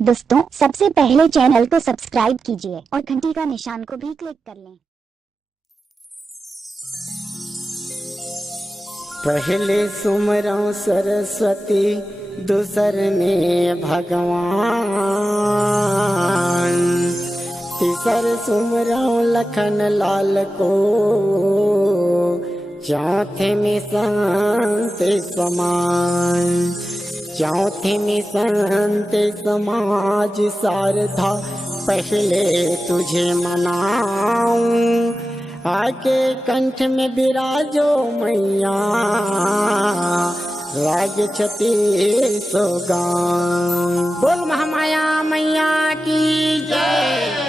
दोस्तों, सबसे पहले चैनल को सब्सक्राइब कीजिए और घंटी का निशान को भी क्लिक कर लें। पहले सुमरौ सरस्वती दूसर में भगवान, तीसर सुमरौ लखन लाल को, चौथे में संत समान, चौथे में संत समाज शारदा पहले तुझे मनाऊं, आके कंठ में विराजो मैया, राग छत्तीस गाँव। बोल महामाया मैया की जय।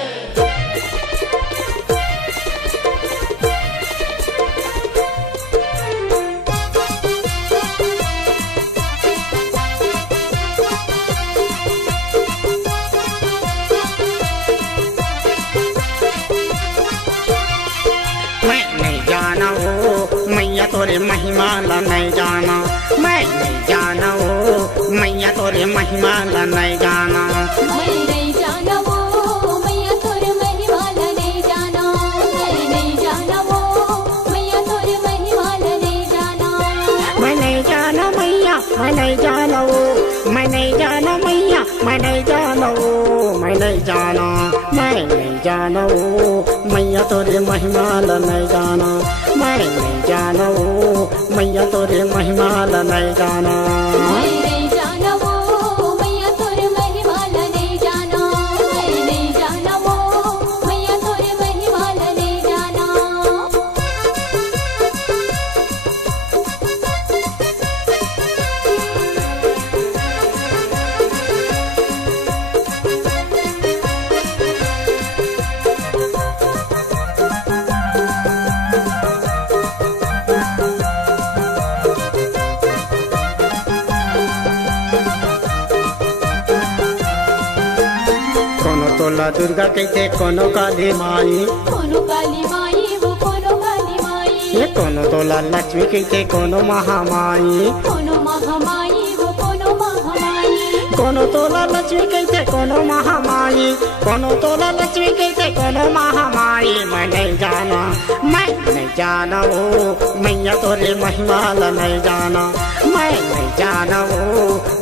मैया तोरे महिमा ला नहीं जाना, मैं नहीं जाना वो मैया तोरे महिमा ला नहीं जाना, मैं नहीं जाना वो मैया तोरे महिमा ला नहीं जाना, मैं नहीं जाना वो मैया तोरे महिमा ला नहीं जाना, मैं नहीं जाना मैया, मैं नहीं जाना वो, मैं नहीं जाना मैया, मैं नहीं जाना वो, मैं नहीं जाना, मैं नहीं जाना वो मैया तोरे महिमा ला नहीं जाना, मैं नहीं जाना वो मैया तोरे महिमा ला नहीं जाना, मैं नहीं जाना वो मैया तोरे महिमा ला नहीं जाना, मैं नहीं जाना वो मैया तोरे महिमा ला नहीं जाना। कोनो तोला दुर्गा कहते कोनो काली माई, कोनो काली माई वो कोनो काली माई, ये कोनो तोला लक्ष्मी कहते कोनो महामाई, कोनो महामाई वो कोनो महामाई, कोनो तोला लक्ष्मी कहते कोनो महामाई, कोनो तोला लक्ष्मी कहते कोनो महामाई, मैं नहीं जाना, मैं नहीं जाना वो मैया तोरे महिमा ला नहीं जाना, मैं नहीं जाना वो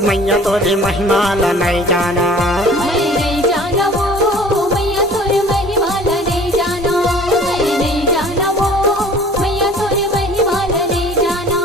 मैया तोरे महिमा ला नहीं जाना, मैं नहीं जाना वो मैया तोरे महिमा ला नहीं जाना, मैं नहीं जाना वो मैया तोरे महिमा ला नहीं जाना।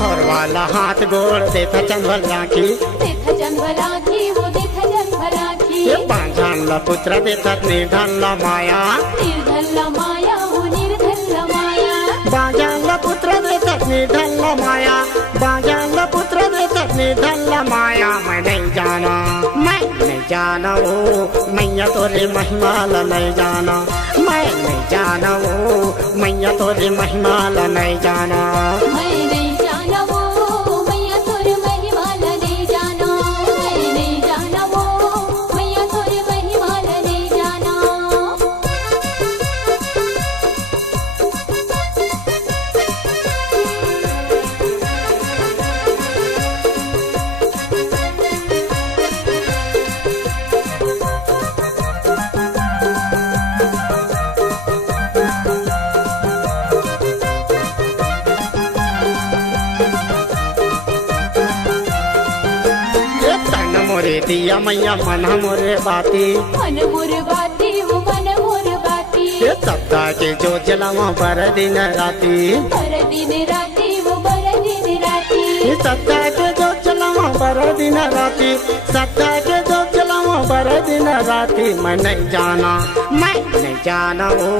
घर वाला हाथ गोड़ देता चंदवल राखी, देखा जनवरा की वो देखा जनवरा की, ये बांझान ला पुत्र देता निर्धन ला माया, निर्धन ला माया वो निर्धन ला माया, बांझान ला पुत्र देता निर्धन ला माया, बांझान ला पुत्र देता निर्धन ला माया, मैं नहीं जाना, मैं नहीं जाना वो मैया तोरे महिमा ला नहीं जाना, मैं नहीं जाना वो मैया तोरे महिमा ला नहीं जाना, मैं नहीं जाना वो मैया तोरे महिमा ला नहीं जाना, मैं नहीं जाना वो मैया तोरे महिमा ला नहीं जाना। ये तन मोरे दिया मैया मन मोरे बाती, मन मोर बाती वो मन मोर बाती, ये सप्ताह के जो जलावा पर दिन राती, बर दिन राती वो बर दिन राती, ये सप्ताह के जो जलावा पर दिन राती, सप्ताह के जो जलावा पर दिन राती, मैं नहीं जाना, मैं नहीं जाना वो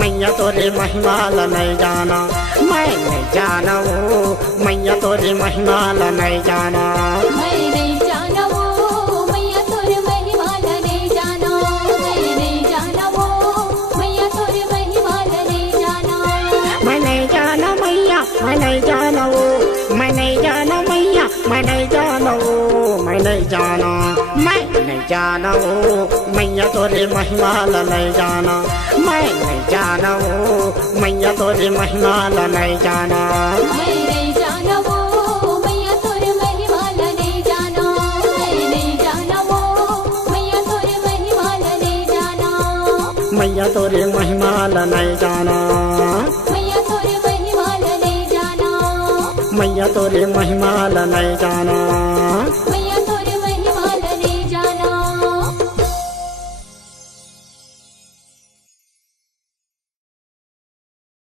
मैया तोरे महिमा ला नहीं जाना, मैं नहीं जाना वो मैया तोरे महिमा ला नहीं जाना, मैं नहीं जाना वो मैया तोरे महिमा ला नहीं जाना, मैं नहीं जाना वो मैया तोरे महिमा मैं नहीं जाना वो मैं नहीं जाना मैं नहीं जाना वो मैया तोरे महिमा ला नहीं जाना मैं नहीं जाना वो मैया तोरे महिमा ला नहीं जाना मैं नहीं जाना वो मैया तोरे महिमा ला नहीं जाना मैं नहीं जाना वो मैया तोरे महिमा ला नहीं जाना मैया तोरे महिमा ला नहीं जाना मैया तोरे महिमा ला नहीं जाना मैया तोरे महिमा ला नहीं जाना मैं